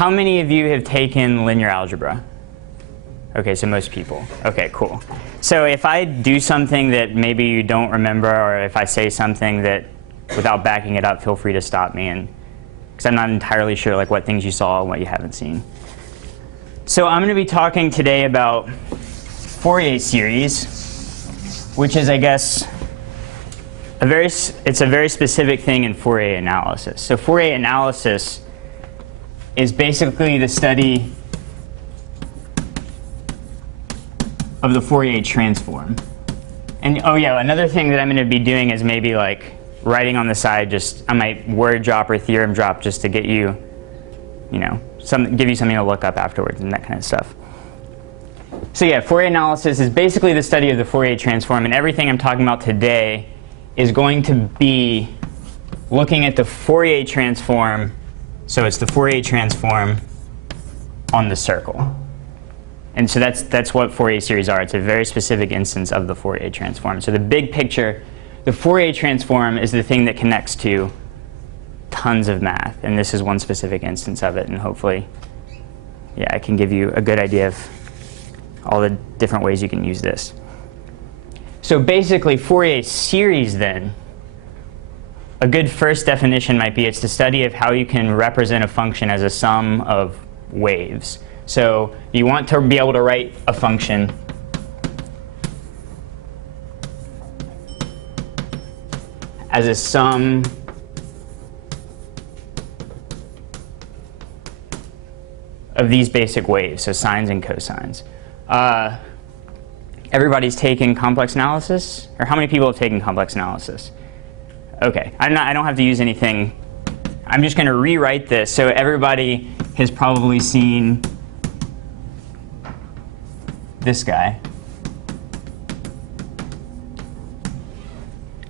how many of you have taken linear algebra? Okay, so most people. Okay, cool. So if I do something that maybe you don't remember, or if I say something that without backing it up, feel free to stop me, and because I'm not entirely sure like what things you saw and what you haven't seen. So I'm going to be talking today about Fourier series, which is, I guess, it's a very specific thing in Fourier analysis. So Fourier analysis is basically the study of the Fourier transform. And oh yeah, another thing that I'm going to be doing is maybe like writing on the side, just I might word drop or theorem drop just to get you, give you something to look up afterwards and that kind of stuff. So yeah, Fourier analysis is basically the study of the Fourier transform, and everything I'm talking about today is going to be looking at the Fourier transform. So it's the Fourier transform on the circle. And so that's what Fourier series are. It's a very specific instance of the Fourier transform. So the big picture, the Fourier transform is the thing that connects to tons of math. And this is one specific instance of it. And hopefully, yeah, I can give you a good idea of all the different ways you can use this. So basically, Fourier series then, a good first definition might be it's the study of how you can represent a function as a sum of waves. So you want to be able to write a function as a sum of these basic waves, so sines and cosines. Everybody's taken complex analysis? Or how many people have taken complex analysis? Okay, I don't have to use anything. I'm just going to rewrite this. So everybody has probably seen this guy.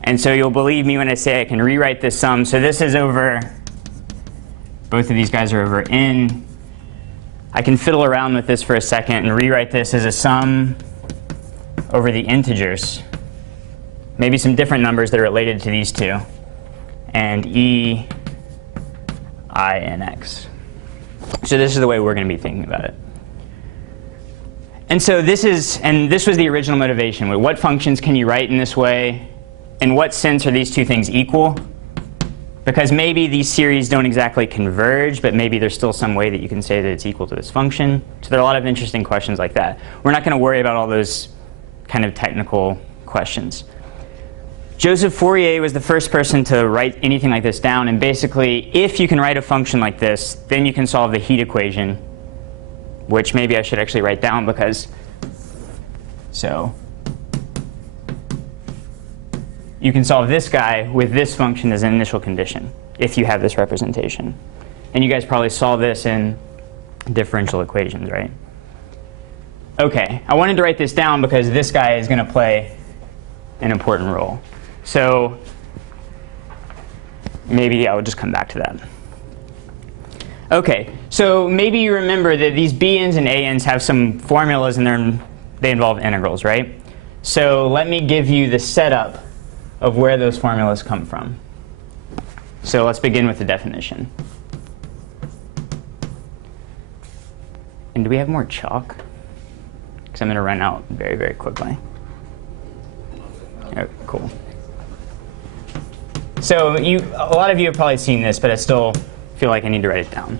And so you'll believe me when I say I can rewrite this sum. So this is over, both of these guys are over n. I can fiddle around with this for a second and rewrite this as a sum over the integers. Maybe some different numbers that are related to these two. And e, I, and x. So this is the way we're going to be thinking about it. And so this was the original motivation. What functions can you write in this way? In what sense are these two things equal? Because maybe these series don't exactly converge, but maybe there's still some way that you can say that it's equal to this function. So there are a lot of interesting questions like that. We're not going to worry about all those kind of technical questions. Joseph Fourier was the first person to write anything like this down. And basically, if you can write a function like this, then you can solve the heat equation, which maybe I should actually write down because, so you can solve this guy with this function as an initial condition if you have this representation. And you guys probably saw this in differential equations, right? Okay, I wanted to write this down because this guy is going to play an important role. So maybe I would just come back to that. Okay, so maybe you remember that these bn's and an's have some formulas and they involve integrals, right? So let me give you the setup of where those formulas come from. So let's begin with the definition. And do we have more chalk? Because I'm going to run out very, very quickly. Oh, cool. So a lot of you have probably seen this, but I still feel like I need to write it down.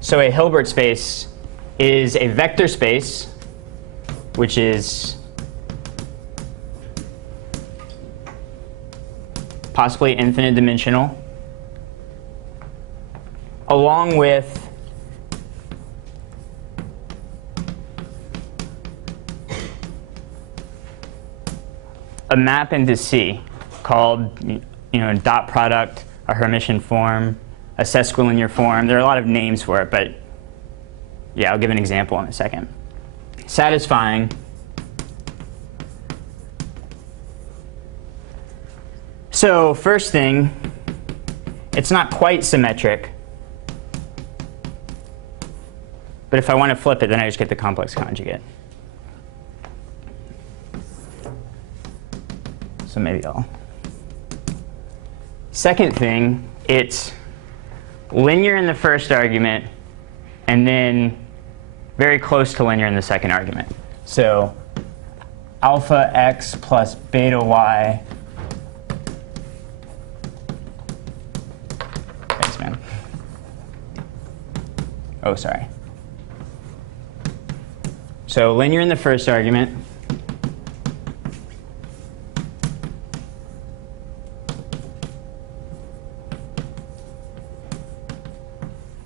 So a Hilbert space is a vector space, which is possibly infinite dimensional, along with a map into C called dot product, a Hermitian form, a sesquilinear form. There are a lot of names for it, but yeah, I'll give an example in a second. Satisfying so first thing, it's not quite symmetric, but if I want to flip it, then I just get the complex conjugate. So maybe I'll. Second thing, it's linear in the first argument, and then very close to linear in the second argument. So alpha x plus beta y. Thanks, man. Oh, sorry. So linear in the first argument.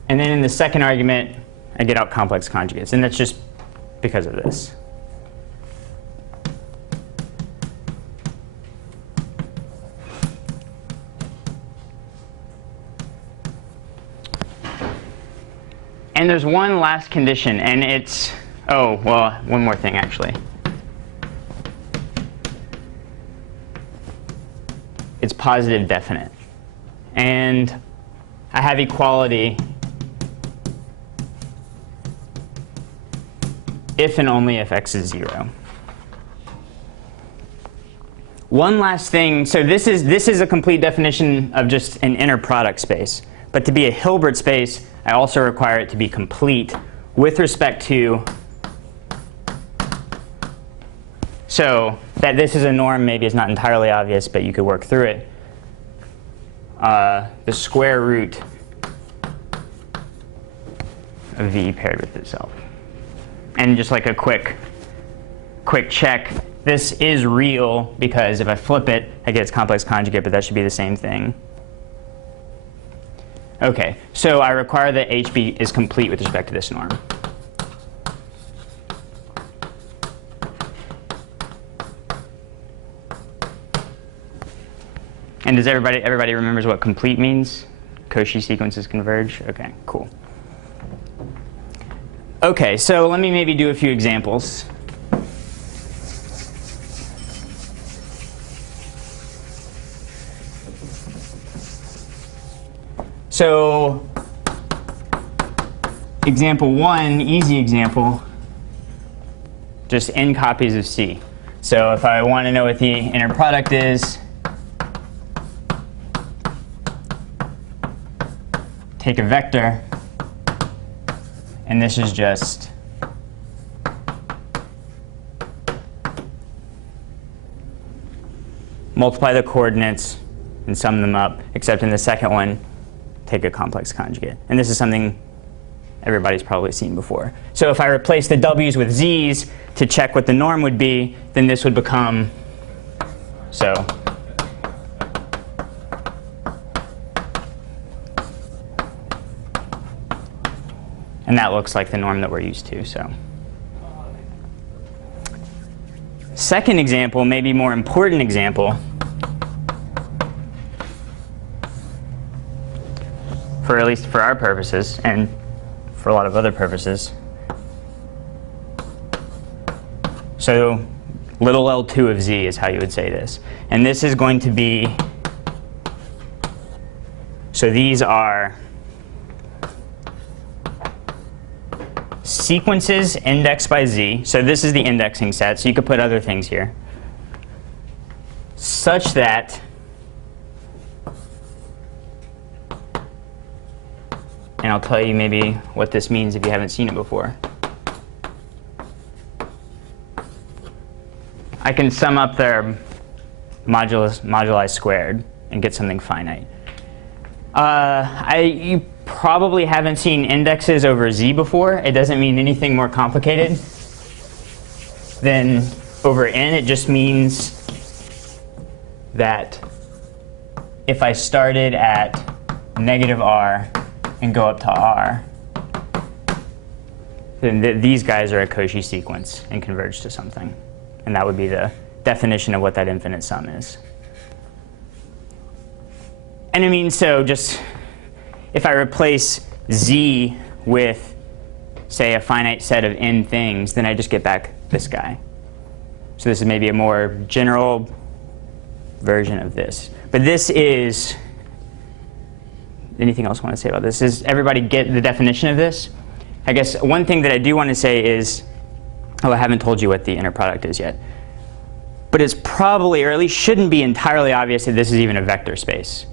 And then in the second argument, I get out complex conjugates. And that's just because of this. And there's one last condition, and it's, oh, well, one more thing, actually. It's positive definite. And I have equality if and only if x is 0. One last thing, so this is a complete definition of just an inner product space. But to be a Hilbert space, I also require it to be complete with respect to, so that this is a norm maybe is not entirely obvious, but you could work through it. The square root of v paired with itself. And just like a quick check, this is real because if I flip it, I get its complex conjugate, but that should be the same thing. OK, so I require that HB is complete with respect to this norm. And does everybody remembers what complete means? Cauchy sequences converge? OK, cool. OK, so let me maybe do a few examples. So example 1, easy example, just n copies of C. So if I want to know what the inner product is, take a vector, and this is just multiply the coordinates and sum them up, except in the second one, take a complex conjugate. And this is something everybody's probably seen before. So if I replace the w's with z's to check what the norm would be, then this would become so. And that looks like the norm that we're used to. So second example, maybe more important example, for at least for our purposes, and for a lot of other purposes. So little L2 of z is how you would say this. And this is going to be, so these are sequences indexed by z. So this is the indexing set, so you could put other things here, such that, and I'll tell you maybe what this means if you haven't seen it before. I can sum up their moduli squared and get something finite. You probably haven't seen indexes over z before. It doesn't mean anything more complicated than over n. It just means that if I started at negative r and go up to r, then these guys are a Cauchy sequence and converge to something. And that would be the definition of what that infinite sum is. And I mean, so just if I replace z with, say, a finite set of n things, then I just get back this guy. So this is maybe a more general version of this. But this is, anything else I want to say about this? Does everybody get the definition of this? I guess one thing that I do want to say is, oh, I haven't told you what the inner product is yet. but it's probably, or at least shouldn't be entirely obvious that this is even a vector space.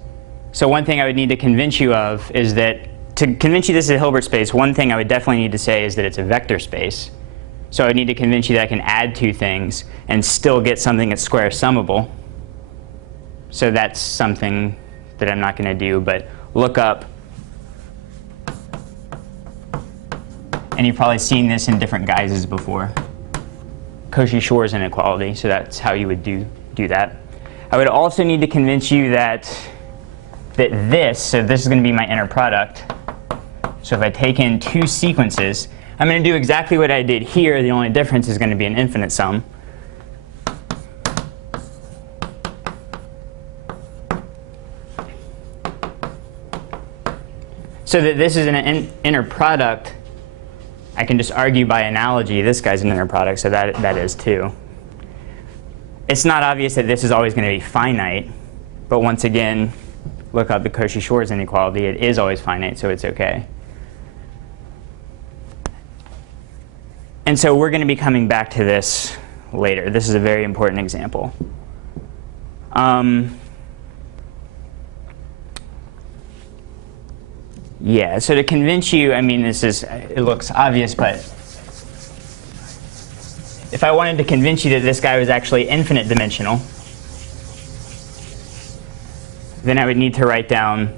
So one thing I would need to convince you of is that, to convince you this is a Hilbert space, one thing I would definitely need to say is that it's a vector space. So I would need to convince you that I can add two things and still get something that's square summable. So that's something that I'm not going to do, but look up. And you've probably seen this in different guises before. Cauchy-Schwarz inequality, so that's how you would do that. I would also need to convince you that this, so this is going to be my inner product. So if I take in two sequences, I'm going to do exactly what I did here. The only difference is going to be an infinite sum. So that this is an inner product, I can just argue by analogy this guy's an inner product, so that is too. It's not obvious that this is always going to be finite, but once again, look up the Cauchy-Schwarz inequality. It is always finite, so it's OK. And so we're going to be coming back to this later. This is a very important example. Yeah, so to convince you, I mean, it looks obvious, but if I wanted to convince you that this guy was actually infinite dimensional, then I would need to write down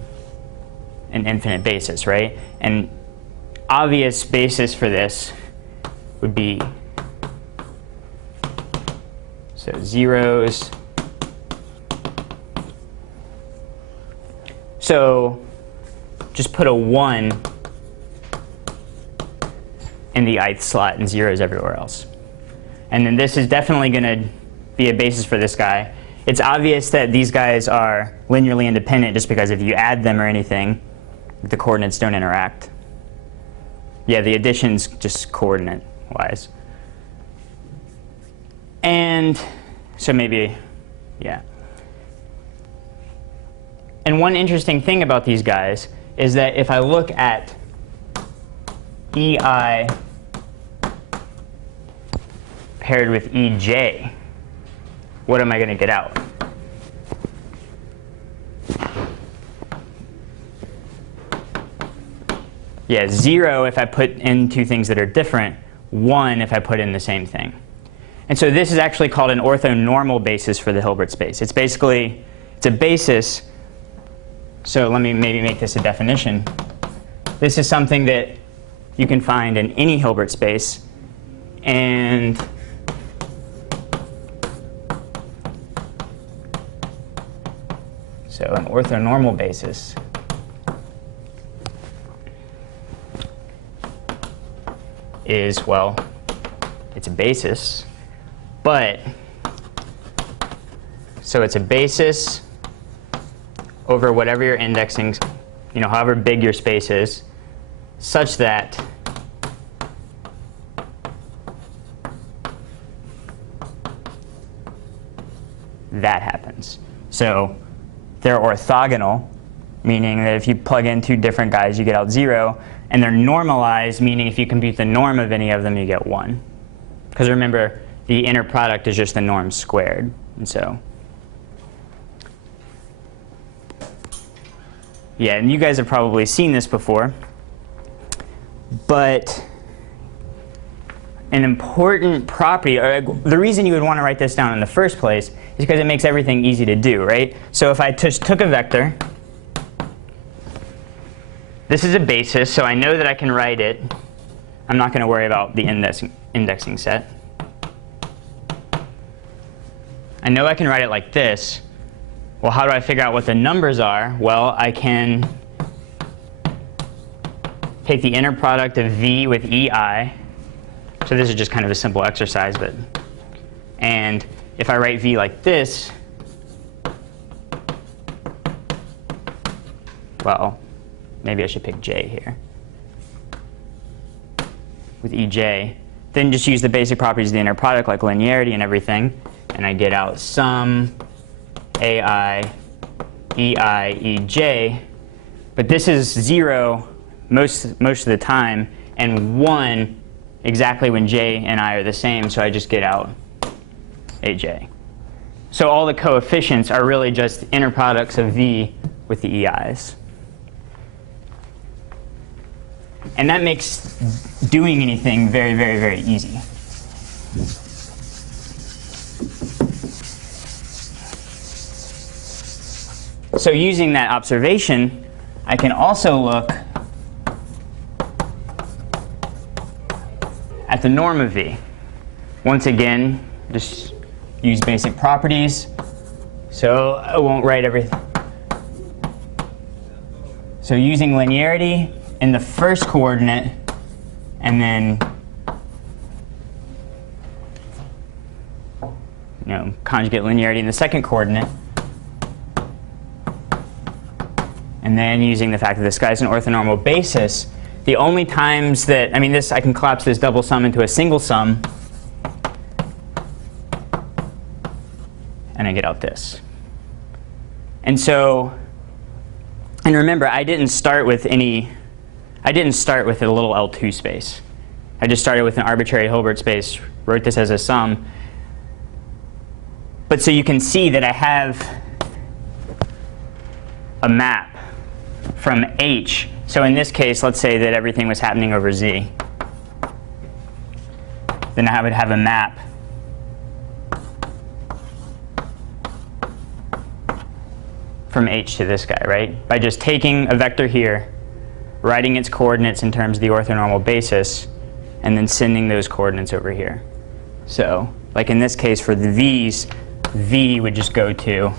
an infinite basis, right? And obvious basis for this would be, so zeros. So just put a 1 in the ith slot and zeros everywhere else. And then this is definitely going to be a basis for this guy. It's obvious that these guys are linearly independent just because if you add them or anything, the coordinates don't interact. Yeah, the addition's just coordinate-wise. And so maybe, yeah. And one interesting thing about these guys is that if I look at EI paired with EJ, what am I going to get out? Yeah, 0 if I put in two things that are different, 1 if I put in the same thing. And so this is actually called an orthonormal basis for the Hilbert space. It's basically, it's a basis. So let me maybe make this a definition. This is something that you can find in any Hilbert space. And so an orthonormal basis is, well, it's a basis, but so it's a basis over whatever you're indexing, however big your space is, such that that happens. So they're orthogonal, meaning that if you plug in two different guys, you get out 0. And they're normalized, meaning if you compute the norm of any of them, you get 1. Because remember, the inner product is just the norm squared. And so, yeah, and you guys have probably seen this before. But an important property, or the reason you would want to write this down in the first place, is because it makes everything easy to do, right? So if I just took a vector, this is a basis, so I know that I can write it. I'm not going to worry about the indexing set. I know I can write it like this. Well, how do I figure out what the numbers are? Well, I can take the inner product of V with EI. So this is just kind of a simple exercise, but and if I write V like this, well, maybe I should pick J here with EJ. Then just use the basic properties of the inner product like linearity and everything, and I get out sum AI EI EJ. But this is 0 most of the time, and 1 exactly when J and I are the same, so I just get out AJ. So all the coefficients are really just inner products of V with the EIs. And that makes doing anything very, very, very easy. So using that observation, I can also look at the norm of V. Once again, just use basic properties. So I won't write everything. So using linearity in the first coordinate, and then conjugate linearity in the second coordinate, and then using the fact that this guy's an orthonormal basis, the only times that, I can collapse this double sum into a single sum, and I get out this. And remember, I didn't start with a little L2 space. I just started with an arbitrary Hilbert space, wrote this as a sum. But so you can see that I have a map from H. So in this case, let's say that everything was happening over Z. Then I would have a map from H to this guy, right? By just taking a vector here, writing its coordinates in terms of the orthonormal basis, and then sending those coordinates over here. So, like in this case for the V's, V would just go to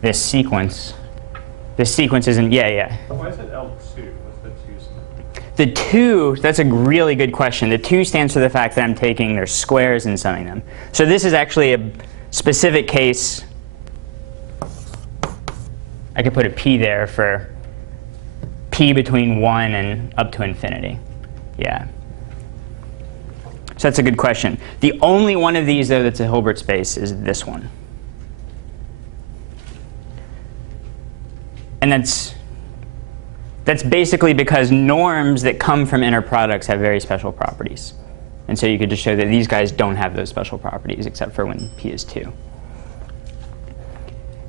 this sequence. This sequence isn't, yeah. Why is it L2? What's the 2 stand? The 2, that's a really good question. The 2 stands for the fact that I'm taking their squares and summing them. So this is actually a specific case. I could put a P there for P between 1 and up to infinity. Yeah. So that's a good question. The only one of these, though, that's a Hilbert space is this one. And that's basically because norms that come from inner products have very special properties. And so you could just show that these guys don't have those special properties except for when P is 2.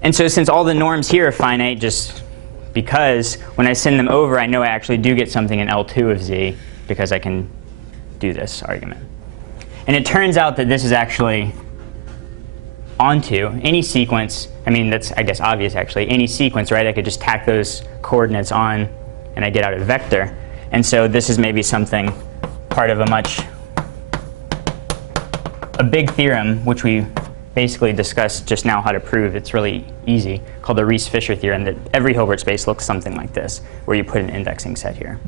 And so since all the norms here are finite, just because when I send them over, I know I actually do get something in L2 of Z because I can do this argument. And it turns out that this is actually onto any sequence. That's, I guess, obvious, actually. Any sequence, right? I could just tack those coordinates on, and I get out a vector. And so this is maybe something part of a big theorem, which we basically discussed just now how to prove. It's really easy, called the Riesz-Fisher theorem, that every Hilbert space looks something like this, where you put an indexing set here.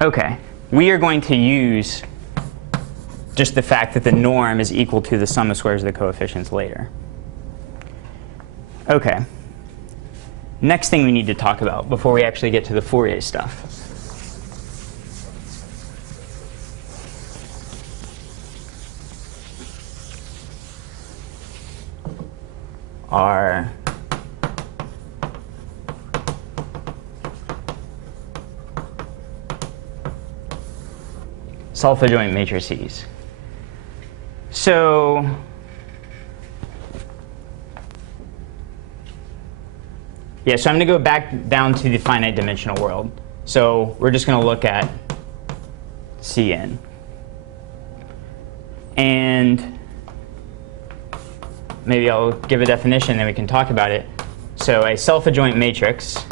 OK, we are going to use just the fact that the norm is equal to the sum of squares of the coefficients later. OK, next thing we need to talk about before we actually get to the Fourier stuff are self-adjoint matrices. So I'm going to go back down to the finite dimensional world. So we're just going to look at Cn. And maybe I'll give a definition, then we can talk about it. So a self-adjoint matrix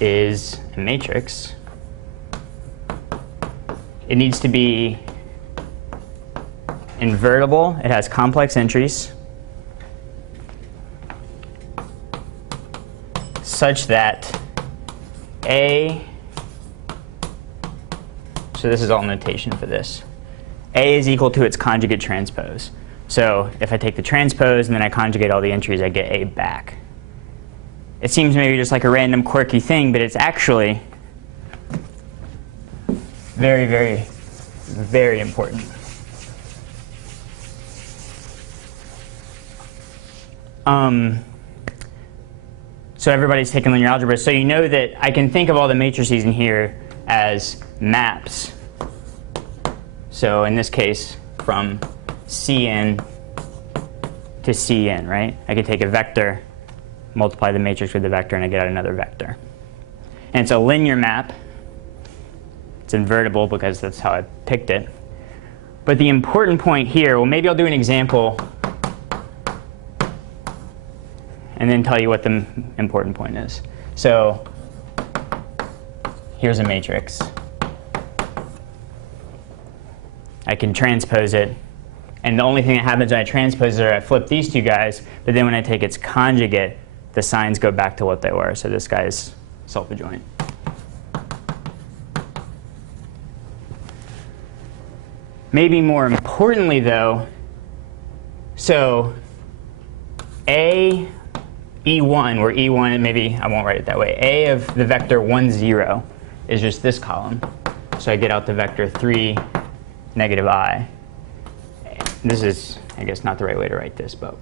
is a matrix. It needs to be invertible. It has complex entries such that A, so this is all notation for this, A is equal to its conjugate transpose. So if I take the transpose and then I conjugate all the entries, I get A back. It seems maybe just like a random quirky thing, but it's actually very, very, very important. So everybody's taken linear algebra. So you know that I can think of all the matrices in here as maps. So in this case, from Cn to Cn, right? I could take a vector, multiply the matrix with the vector, and I get out another vector. And it's a linear map. It's invertible because that's how I picked it. But the important point here, well, maybe I'll do an example and then tell you what the important point is. So here's a matrix. I can transpose it. And the only thing that happens when I transpose it is I flip these two guys. But then when I take its conjugate, the signs go back to what they were. So this guy is self-adjoint. Maybe more importantly, though, so A E1, where E1, maybe I won't write it that way. A of the vector 1, 0 is just this column. So I get out the vector 3, negative I. This is, I guess, not the right way to write this, but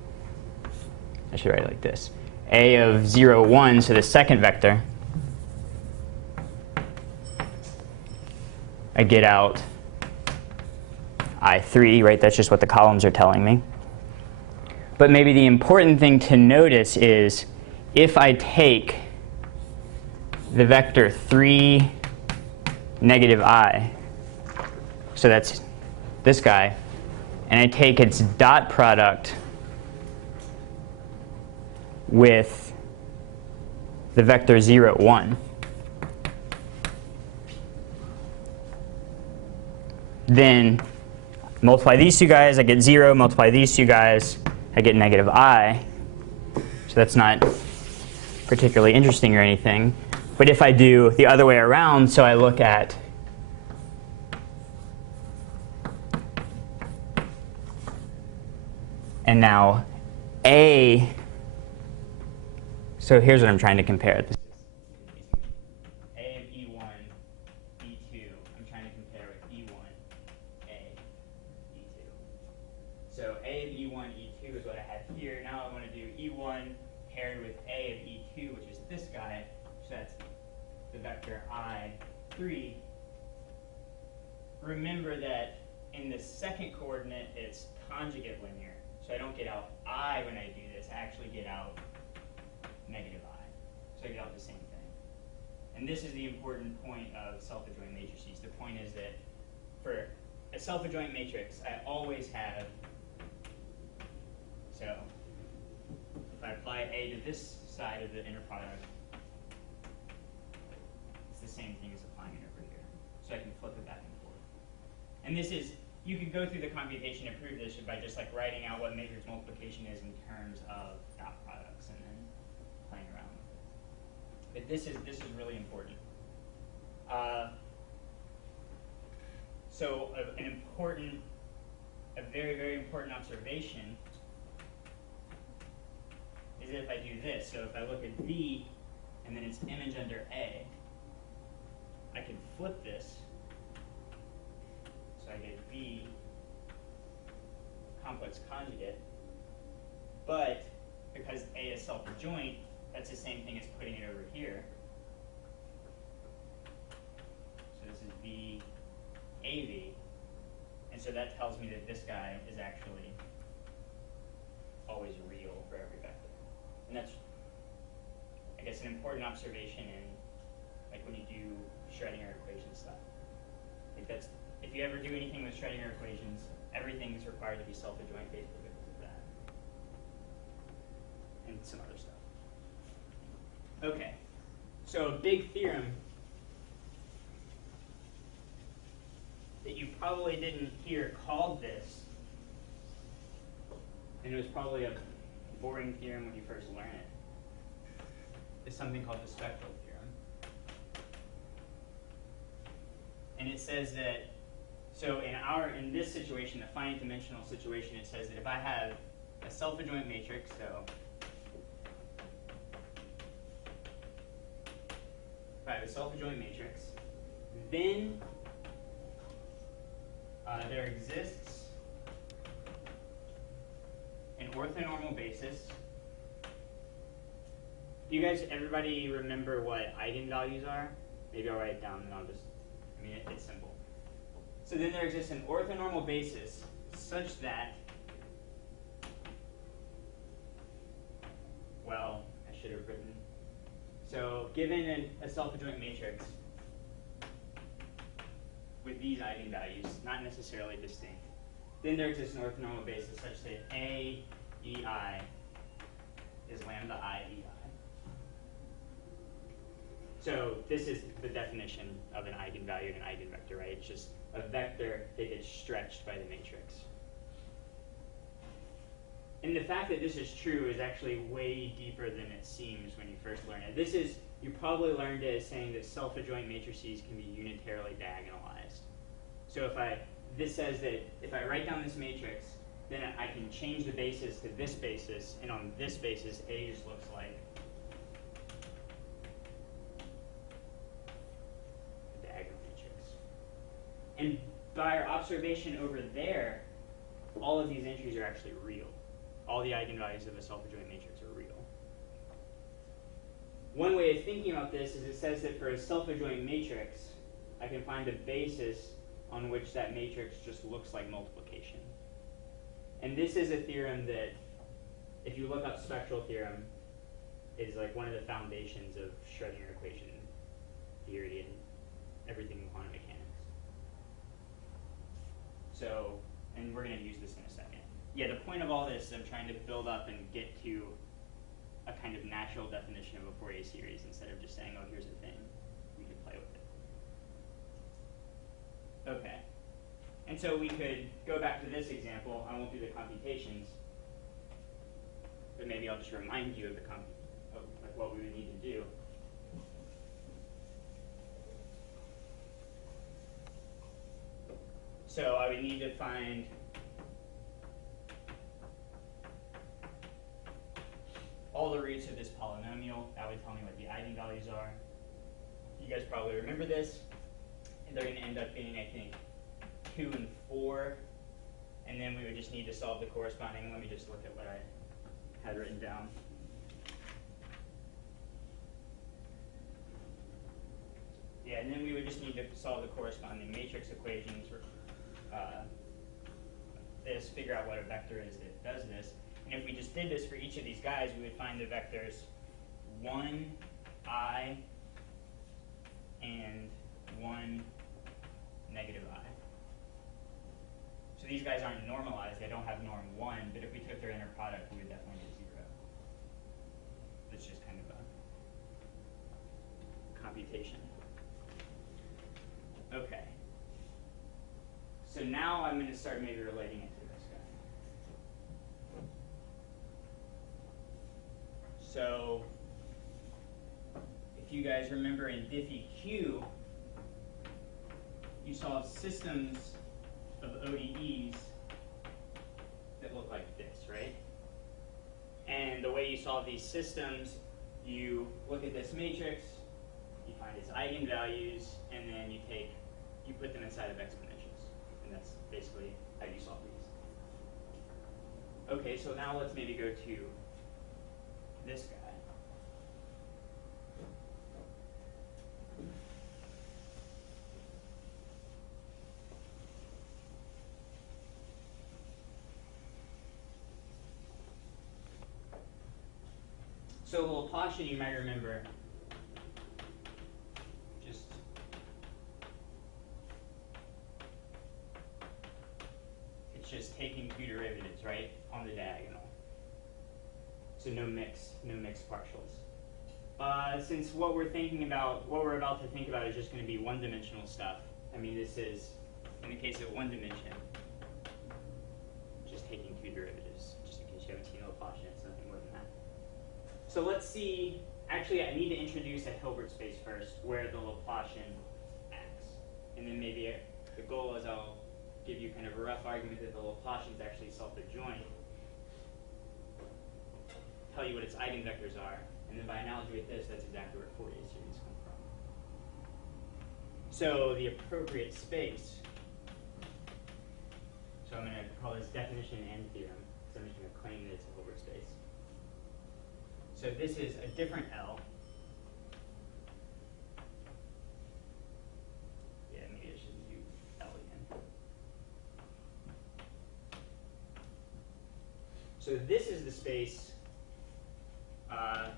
I should write it like this. A of 0, 1, so the second vector, I get out I3, right? That's just what the columns are telling me. But maybe the important thing to notice is if I take the vector 3, negative I, so that's this guy, and I take its dot product with the vector 0, 1, then multiply these two guys, I get 0. Multiply these two guys, I get negative I. So that's not particularly interesting or anything. But if I do the other way around, so I look at and now A, so here's what I'm trying to compare. This is A of E1, E2. I'm trying to compare with E1, A, E2. So A of E1, E2 is what I have here. Now I want to do E1 paired with A of E2, which is this guy. So that's the vector I3. Remember that in the second coordinate, it's conjugate linear. So I don't get out I when I do this. I actually get out negative I. So I get out the same thing. And this is the important point of self-adjoint matrices. The point is that for a self-adjoint matrix, I always have, so if I apply A to this side of the inner product, it's the same thing as applying it over here. So I can flip it back and forth. And this is, you could go through the computation and prove this by just like writing out what matrix multiplication is in terms of dot products and then playing around with it. But this is really important. So a very, very important observation is if I do this. So if I look at V and then its image under A, I can flip this. So I get V complex conjugate. But because A is self-adjoint, that's the same thing as putting it over here. So this is V AV. And so that tells me that this guy is actually always real for every vector. And that's, I guess, an important observation in like when you do Schrödinger equation stuff. Like that's, if you ever do anything with Schrödinger equations, everything is required to be self-adjoint basically because of that. And some other stuff. Okay. So a big theorem that you probably didn't hear called this, and it was probably a boring theorem when you first learn it, is something called the Spectral Theorem. And it says that, so in this situation, the finite dimensional situation, it says that if I have a self-adjoint matrix, so if I have a self-adjoint matrix, then there exists an orthonormal basis Do you guys, everybody remember what eigenvalues are? Maybe I'll write it down and I'll just, it's simple. So then there exists an orthonormal basis such that, well, I should have written. So given a self-adjoint matrix with these eigenvalues, not necessarily distinct, then there exists an orthonormal basis such that A EI is lambda I EI. So this is the definition of an eigenvalue and an eigenvector, right? It's just a vector that gets stretched by the matrix. And the fact that this is true is actually way deeper than it seems when you first learn it. This is, you probably learned it as saying that self-adjoint matrices can be unitarily diagonalized. So this says that if I write down this matrix, then I can change the basis to this basis, and on this basis, A just looks like a diagonal matrix. And by our observation over there, all of these entries are actually real. All the eigenvalues of a self-adjoint matrix are real. One way of thinking about this is it says that for a self-adjoint matrix, I can find a basis on which that matrix just looks like multiplication. And this is a theorem that, if you look up Spectral Theorem, is like one of the foundations of Schrödinger equation theory and everything in quantum mechanics. So, and we're going to use this in a second. Yeah, the point of all this is I'm trying to build up and get to a kind of natural definition of a Fourier series instead of just saying, oh, here's a thing. We can play with it. Okay. And so we could go back to this example. I won't do the computations, but maybe I'll just remind you of like what we would need to do. So I would need to find all the roots of this polynomial. That would tell me what the eigenvalues are. You guys probably remember this. And they're going to end up being, I think, 2 and 4. And then we would just need to solve the corresponding. Let me just look at what I had written down. Yeah, and then we would just need to solve the corresponding matrix equations. Figure out what a vector is that does this. And if we just did this for each of these guys, we would find the vectors 1, I, and 1, negative I. So these guys aren't normalized. They don't have norm 1, but if we took their inner product, we would definitely get 0. It's just kind of a computation. Okay. So now I'm going to start maybe relating it to this guy. So if you guys remember in diffie-Q, you solve systems of ODEs that look like this, right? And the way you solve these systems, you look at this matrix, you find its eigenvalues, and then you put them inside of exponentials. And that's basically how you solve these. Okay, so now let's maybe go to this guy. So Laplacian, you might remember, it's just taking 2 derivatives, right, on the diagonal. So no mixed partials. Since what we're about to think about is just going to be one-dimensional stuff. I mean, this is, in the case of one dimension, just taking 2 derivatives, just in case you haven't seen Laplacian, it's nothing more than that. So let's see, actually I need to introduce a Hilbert space first, where the Laplacian acts. And then maybe the goal is I'll give you kind of a rough argument that the Laplacian is actually self-adjoint, tell you what its eigenvectors are, and then by analogy with this, that's exactly where Fourier series come from. So the appropriate space, so I'm going to call this definition and theorem, so I'm just going to claim that it's a Hilbert space. So this is a different L. Yeah, maybe I should do L again. So this is the space of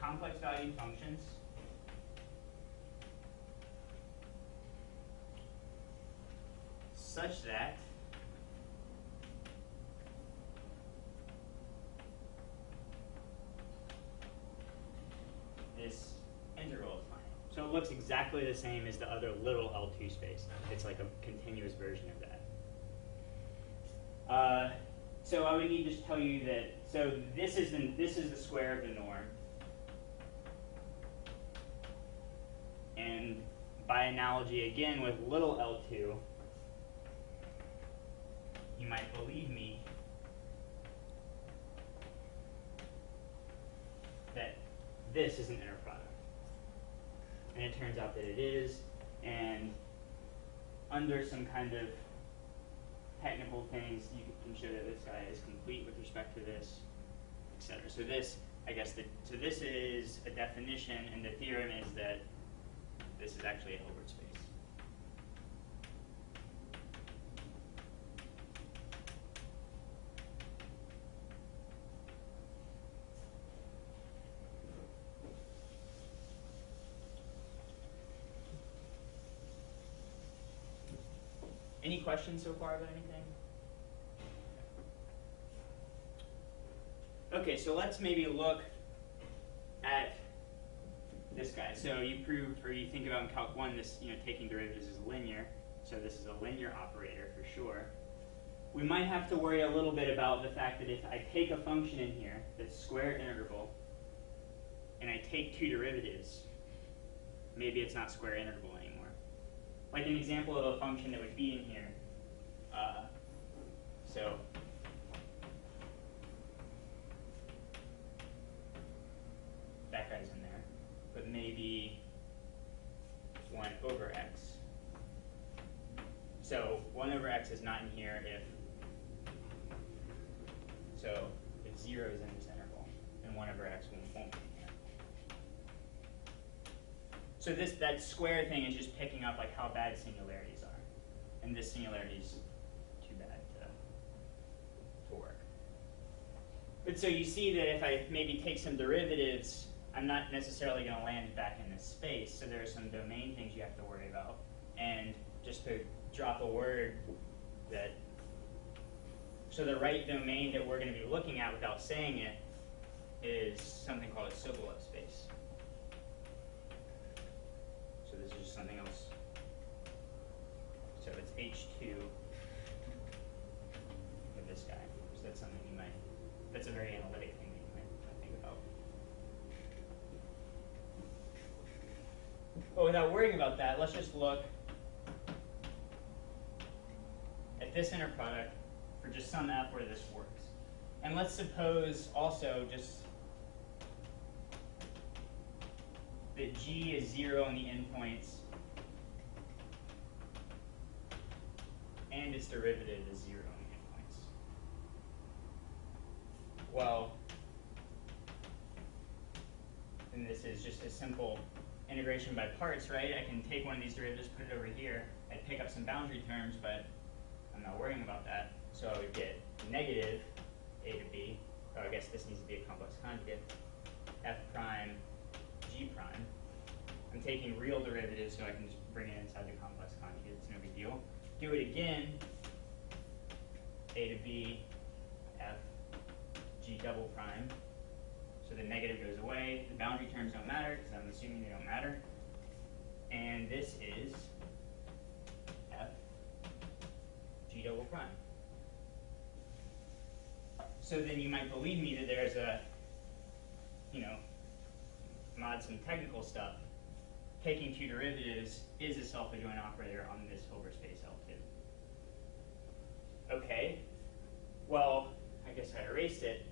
complex valued functions such that this integral is finite. So it looks exactly the same as the other little L2 space. It's like a continuous version of that. So I would need to just tell you that, so this is the square of the norm. And by analogy, again, with little L2, you might believe me that this is an inner product. And it turns out that it is, and under some kind of technical things, you can show that this guy is complete with respect to this, etc. So this, I guess, so this is a definition, and the theorem is that this is actually a Hilbert space. Any questions so far about anything? Okay, so let's maybe look at this guy. So you proved, or you think about in Calc 1, this, taking derivatives is linear. So this is a linear operator for sure. We might have to worry a little bit about the fact that if I take a function in here that's square integrable, and I take two derivatives, maybe it's not square integrable anymore. Like an example of a function that would be in here. So that guy's in there, but maybe 1 over x. So 1 over x is not in here if 0 is in this interval, and 1 over x won't be in here. So that square thing is just picking up like how bad singularities are, and this singularity is too bad to work. But so you see that if I maybe take some derivatives, I'm not necessarily going to land back in this space. So there are some domain things you have to worry about. And just to drop a word that, so the right domain that we're going to be looking at without saying it is something called a Sobolev space. So this is just something else. So it's H2 of this guy. So that's something you might, that's a very analytic thing that you might think about. But without worrying about that, let's just look at this inner product for just some f where this works. And let's suppose also just that g is 0 on the endpoints and its derivative is 0 on the endpoints. Well, then this is just a simple integration by parts, right? I can take one of these derivatives, put it over here, I'd pick up some boundary terms, but I'm not worrying about that. So I would get negative a to b, or I guess this needs to be a complex conjugate, f prime g prime. I'm taking real derivatives, so I can just bring it inside the complex conjugate. It's no big deal. Do it again, a to b, f g double prime. So the negative goes away. The boundary terms don't matter, because I'm assuming they don't matter. And this is f g double prime. So then you might believe me that there's a, mod some technical stuff. Taking two derivatives is a self-adjoint operator on this Hilbert space L2. Okay, well, I guess I erased it.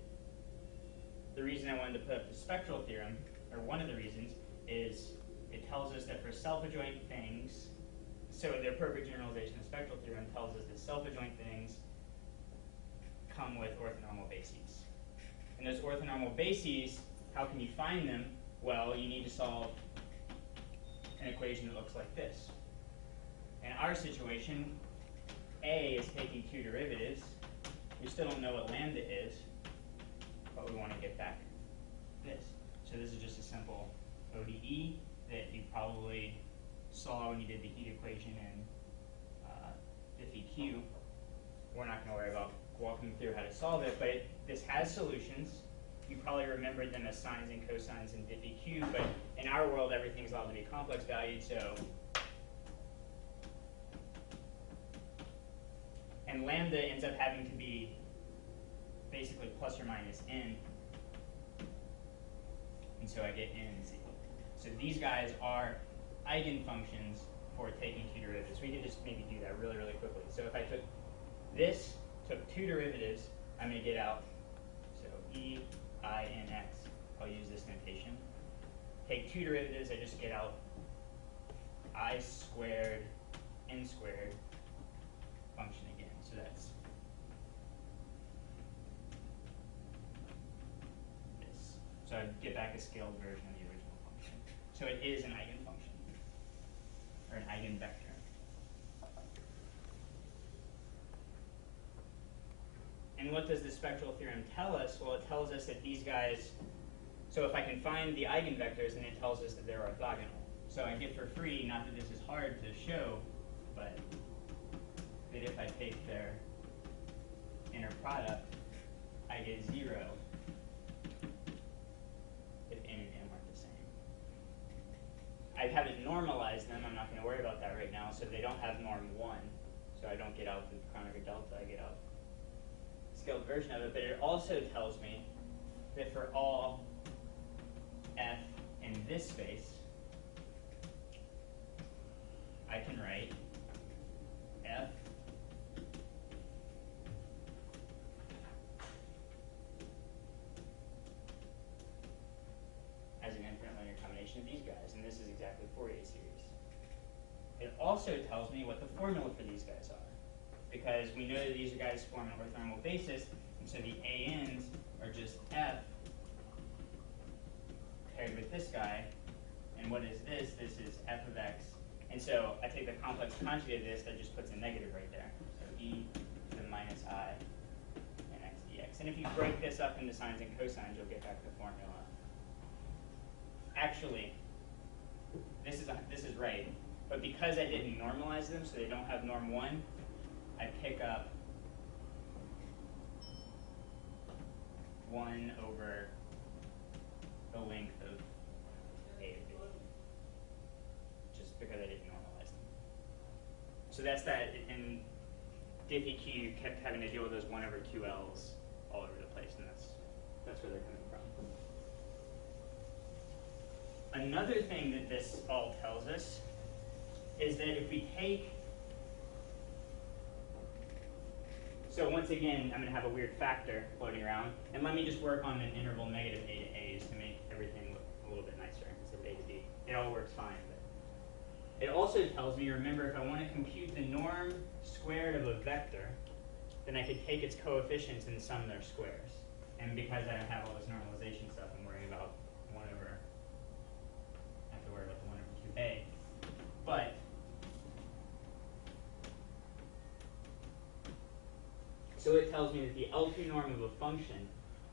The reason I wanted to put up the spectral theorem, or one of the reasons, is it tells us that for self-adjoint things, so the appropriate generalization of spectral theorem tells us that self-adjoint things come with orthonormal bases. And those orthonormal bases, how can you find them? Well, you need to solve an equation that looks like this. In our situation, A is taking two derivatives. We still don't know what lambda is, but we want to get back this. So this is just a simple ODE that you probably saw when you did the heat equation in diffie-Q. We're not going to worry about walking through how to solve it, but this has solutions. You probably remembered them as sines and cosines in diffie-Q, but in our world, everything's allowed to be complex valued, so. And lambda ends up having to be basically plus or minus n. And so I get n and z. So these guys are eigenfunctions for taking two derivatives. We could just maybe do that really, really quickly. So if I took this, took two derivatives, I'm going to get out, so e, I, n, x. I'll use this notation. Take two derivatives, I just get out I squared, n squared function again. So that's this. So I get back a scaled version of the original function. So it is an eigenfunction, or an eigenvector. And what does the spectral theorem tell us? Well, it tells us that these guys, so if I can find the eigenvectors, then it tells us that they're orthogonal. So I get for free, not that this is hard to show, but that if I take their inner product, I get 0 if n and m are the same. I haven't normalized them. I'm not going to worry about that right now. So they don't have norm 1. So I don't get out the Kronecker delta. I get out scaled version of it. But it also tells me that for all f in this space, I can write f as an infinite linear combination of these guys, and this is exactly Fourier series. It also tells me what the formula for these guys are, because we know that these guys form an orthonormal basis, and so the ANs are just f paired with this guy, and what is this? This is f of x. And so I take the complex conjugate of this, that just puts a negative right there. So e to the minus I and x dx. And if you break this up into sines and cosines, you'll get back the formula. Actually, this is right. But because I didn't normalize them, so they don't have norm 1, I pick up 1 over the length of A to B, just because I didn't normalize them. So that's that. In diffie-Q, you kept having to deal with those 1 over 2Ls all over the place, and that's where they're coming from. Another thing that this all tells us is that if we take, so once again, I'm going to have a weird factor floating around, and let me just work on an interval negative a to a just to make everything look a little bit nicer instead of a to b. It all works fine, but it also tells me, remember, if I want to compute the norm squared of a vector, then I could take its coefficients and sum their squares. And because I don't have all this normalization stuff, I'm worrying about 1 over, I have to worry about the 1 over 2a. But so it tells me that the L2 norm of a function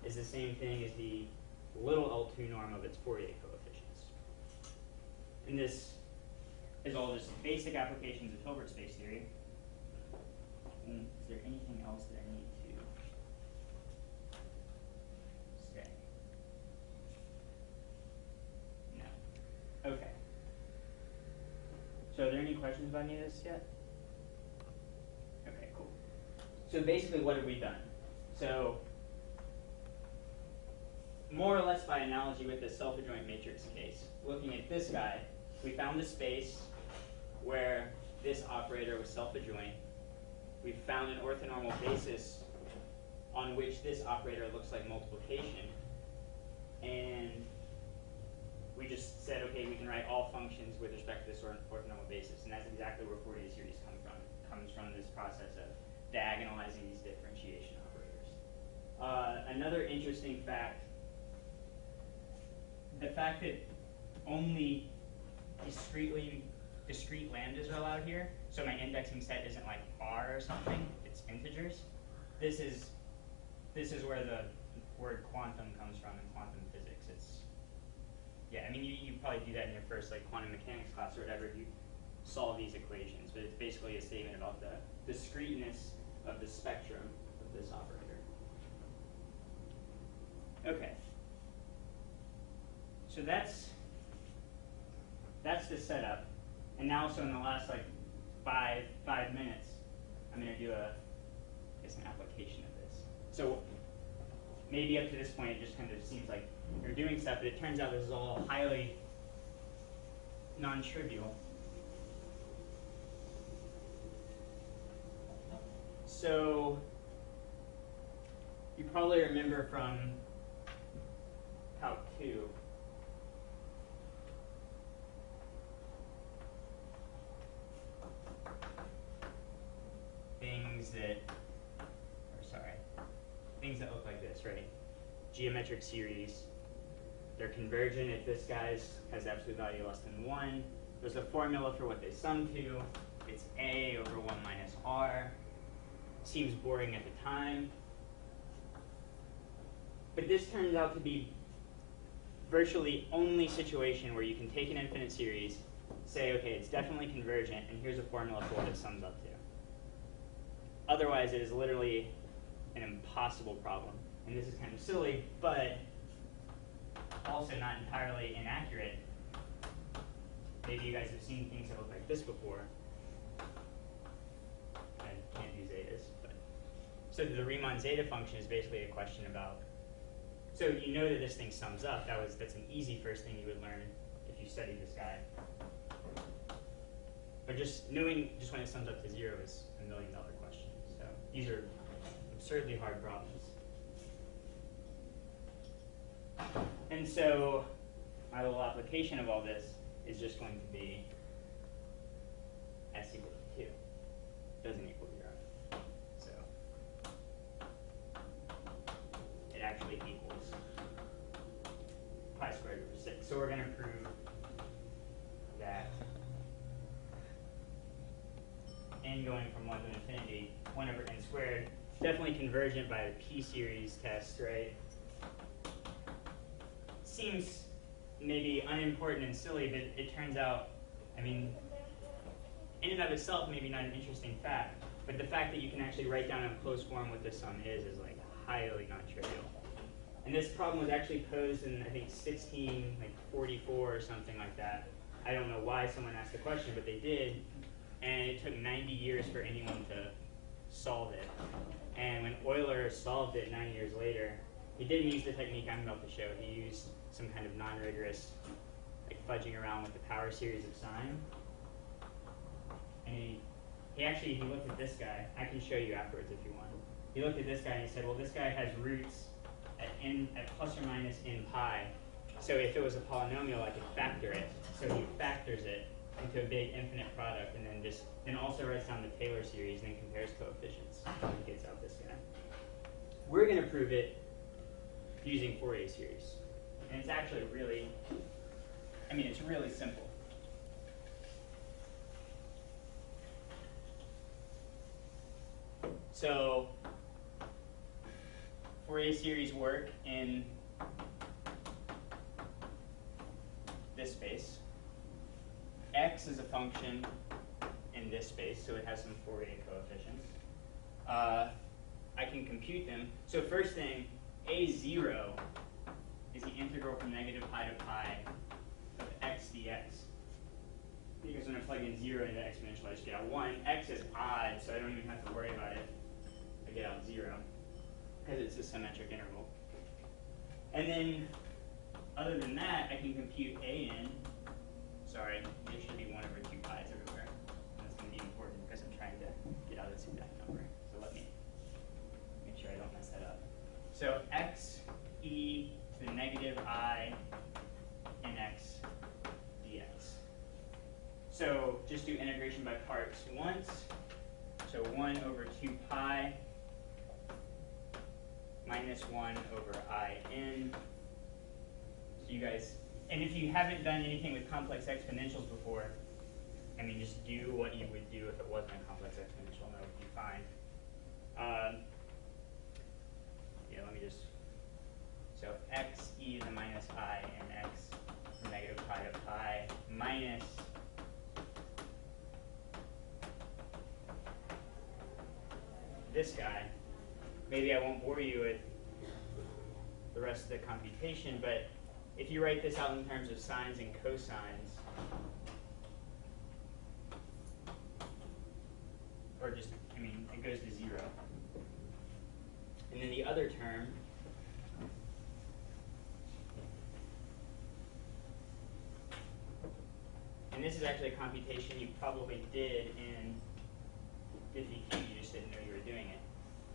is the same thing as the little L2 norm of its Fourier coefficients. And this is all just basic applications of Hilbert space theory. And is there anything else that I need to say? No. Okay. So are there any questions about any of this yet? Okay, cool. So basically, what have we done? So more or less by analogy with the self-adjoint matrix case, looking at this guy, we found a space where this operator was self-adjoint. We found an orthonormal basis on which this operator looks like multiplication. And we just said, okay, we can write all functions with respect to this orthonormal basis. And that's exactly where Fourier series comes from this process of diagonalizing these differentiation operators. Another interesting fact, the fact that only discrete lambdas are allowed here, so my indexing set isn't like R or something, it's integers. This is where the word quantum comes from in quantum physics. Yeah, I mean, you probably do that in your first like quantum mechanics class or whatever if you solve these equations, but it's basically a statement about the discreteness of the spectrum of this operator. Okay. So that's the setup. And now, so in the last like five minutes, I'm going to do an application of this. So maybe up to this point, it just kind of seems like you're doing stuff, but it turns out this is all highly non-trivial. So you probably remember from Calc 2 things that look like this, right? Geometric series. They're convergent if this guy has absolute value less than 1. There's a formula for what they sum to. It's A over 1 minus R. Seems boring at the time. But this turns out to be virtually only situation where you can take an infinite series, say, okay, it's definitely convergent, and here's a formula for what it sums up to. Otherwise, it is literally an impossible problem. And this is kind of silly, but also not entirely inaccurate. Maybe you guys have seen things that look like this before. I can't do zetas, but so the Riemann zeta function is basically a question about. So you know that this thing sums up. That's an easy first thing you would learn if you studied this guy. But just knowing just when it sums up to 0 is $1 million question. So these are absurdly hard problems. And so my little application of all this is just going to be s equal to 2. Doesn't equal 0. So it actually equals pi squared over 6. So we're going to prove that n going from 1 to infinity, 1 over n squared, definitely convergent by the p-series test, right? Seems maybe unimportant and silly, but it turns out, I mean, in and of itself, maybe not an interesting fact, but the fact that you can actually write down in closed form what this sum is like highly non-trivial. And this problem was actually posed in, I think, 1644 or something like that. I don't know why someone asked the question, but they did, and it took 90 years for anyone to solve it. And when Euler solved it 9 years later, he didn't use the technique I'm about to show. He used some kind of non-rigorous, like fudging around with the power series of sine. And he looked at this guy. I can show you afterwards if you want. He looked at this guy and he said, well, this guy has roots at plus or minus n pi. So if it was a polynomial, I could factor it. So he factors it into a big infinite product, and then also writes down the Taylor series and then compares coefficients and gets out this guy. We're going to prove it using Fourier series. And it's actually really, it's really simple. So Fourier series work in this space. X is a function in this space, so it has some Fourier coefficients. I can compute them. So first thing, A0 is the integral from negative pi to pi of x dx. Because when I plug in 0 into exponential, I just get out 1. X is odd, so I don't even have to worry about it. I get out 0, because it's a symmetric interval. And then, other than that, I can compute an. Sorry, there should be 1 over 2 pi's everywhere. That's going to be important because I'm trying to get out this exact number. So let me make sure I don't mess that up. So x e to the negative I nx dx. So just do integration by 1 over 2 pi minus 1 over in. So you guys, and if you haven't done anything with complex exponentials before, I mean, just do what you would do if it wasn't a complex exponential, and that would be fine. Yeah, let me just, so x e to the minus I and x from negative pi to pi minus this guy. Maybe I won't bore you with the rest of the computation, but if you write this out in terms of sines and cosines, or just, I mean, it goes to 0. And then the other term, and this is actually a computation you probably did in 50Q, you just didn't know you were doing it.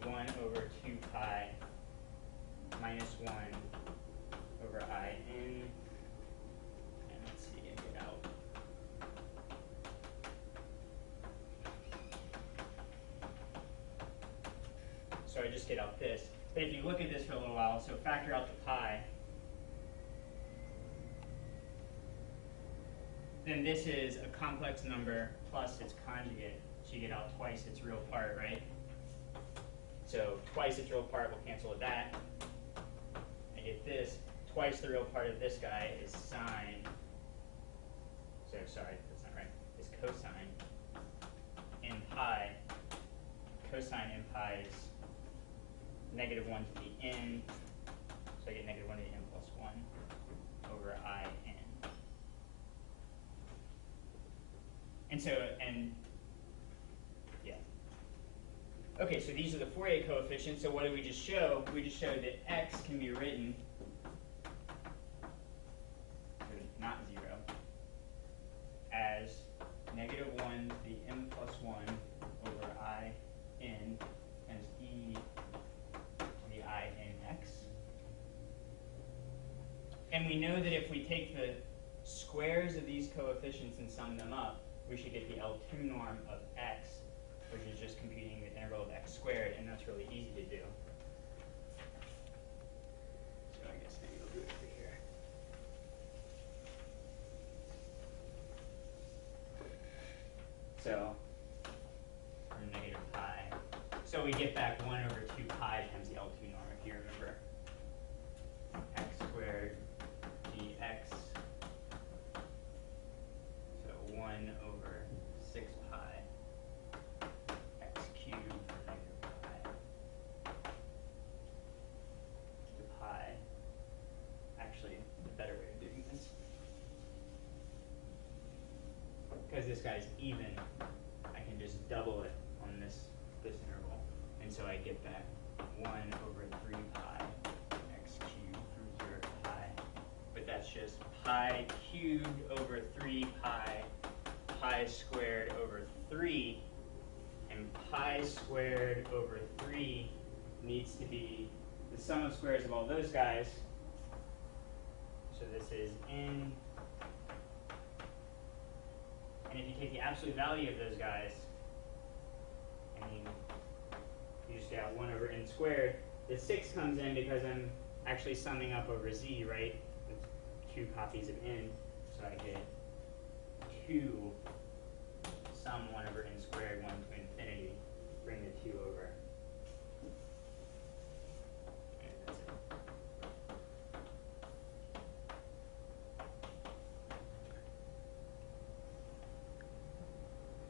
1 over 2 pi minus 1 over in, and let's see, get it out. So I just get out this. But if you look at this for a little while, so factor out the pi, then this is a complex number plus its conjugate. So you get out twice its real part, right? So twice its real part will cancel with that. I get this. Twice the real part of this guy is sine. So sorry, that's not right. Is cosine in pi. Cosine in pi is negative 1 to the n. So I get negative 1 to the n plus 1 over in. And so, and yeah. Okay, so these are the Fourier coefficients. So what did we just show? We just showed that x can be written, not 0, as negative 1 to the m plus 1 over in as e to the in x. And we know that if we take the squares of these coefficients and sum them up, we should get the L2 norm of x, which is just computing the integral of x squared, and that's really easy to do. So I guess maybe I'll do it over here. So, from negative pi. So we get back 1 over 2 pi times the L2 norm, if you remember. X squared dx. So 1 over 6 pi x cubed for negative pi to pi. Actually, the better way of doing this, because this guy's even, I can just double it on this interval. And so I get back 1 over 3 pi x cubed from 0 to pi. But that's just pi cubed over 3 pi squared over 3. And pi squared over 3 needs to be the sum of squares of all those guys. So this is n. And if you take the absolute value of those guys, I mean, you just get 1 over n squared. The 6 comes in because I'm actually summing up over z, right? With 2 copies of n. So I get 2 sum 1 over n squared, 1 to infinity. Bring the 2 over. And that's it.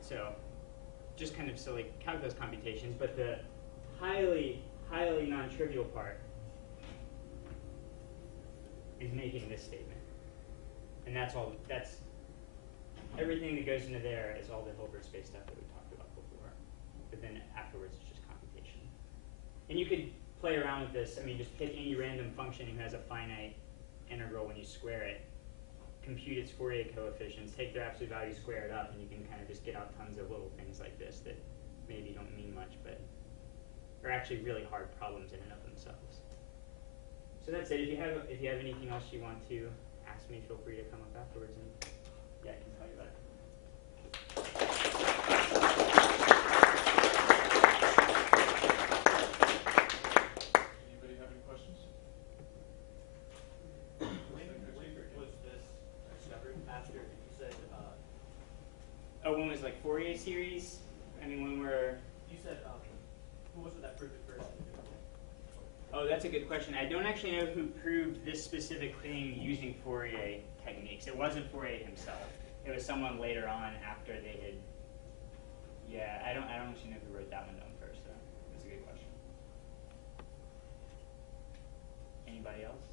So, just kind of silly calculus computations, but the highly, highly non-trivial part is making this statement. And that's all, that's everything that goes into there is all the Hilbert space stuff that we talked about before. But then afterwards it's just computation. And you could play around with this. I mean, just pick any random function who has a finite integral when you square it, compute its Fourier coefficients, take their absolute value, square it up, and you can kind of just get out tons of little things like this that maybe don't mean much, but are actually really hard problems in and of themselves. So that's it. If you have anything else you want to ask me, feel free to come up afterwards and yeah, I can tell you about it. series, I mean, when we're... You said, who was it that proved it first? Oh, that's a good question. I don't actually know who proved this specific thing using Fourier techniques. It wasn't Fourier himself. It was someone later on after they had... Yeah, I don't actually know who wrote that one down first, though. That's a good question. Anybody else?